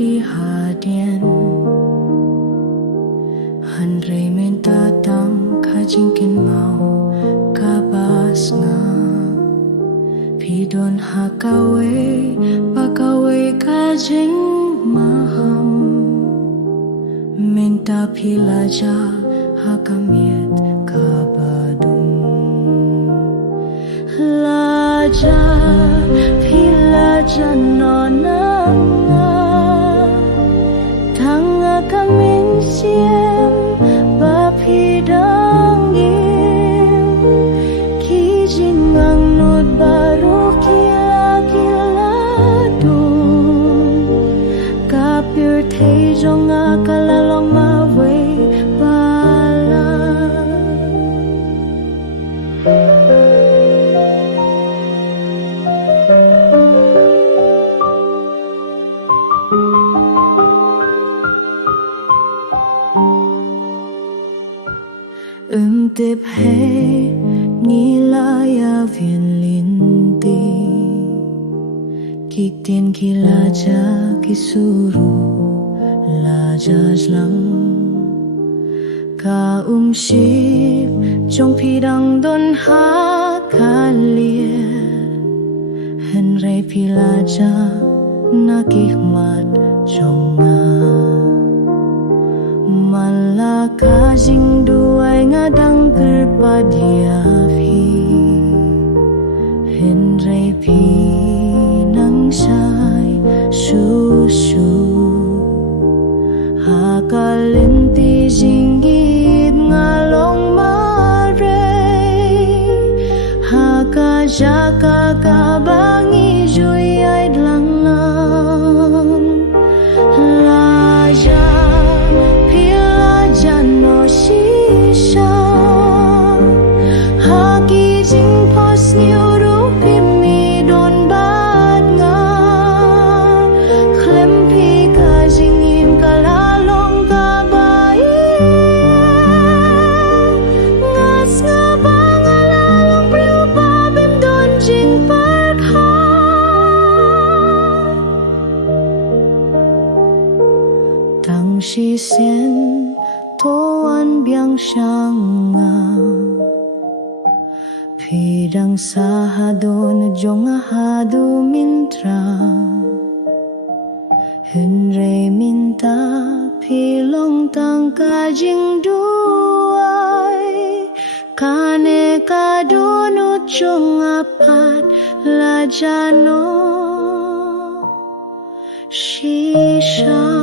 phi hà điên hàn rây men ta tam kha jing kin mau ka bas na phi don ha kawe ka jing maham men ta phi la ja ha kamiet ka badum la ja phi la ja no na thanga kamin siem ba phi dang im ki jing ang nut baru kila dun kapir thei jong a kalalong ma vei bala tệp hay nila ya viên liên ti kik tiên ki la ja ki suru la ja lang ka ship trong phi đăng don ha ka lia hen rei phi la ja na kik mat trong nga Malaka jing duai ngadang kerpadia phi Henrei pi nang sai su su Hakalinti jingib ngalong marei Haka jaka kabangi juyai lang Shi xian to an biang shang nga phi dang sa ha do na jong a ha du min tra hen re min ta phi long tang ka jing du ai ka ne ka do nu chung a pat la ja no shi sha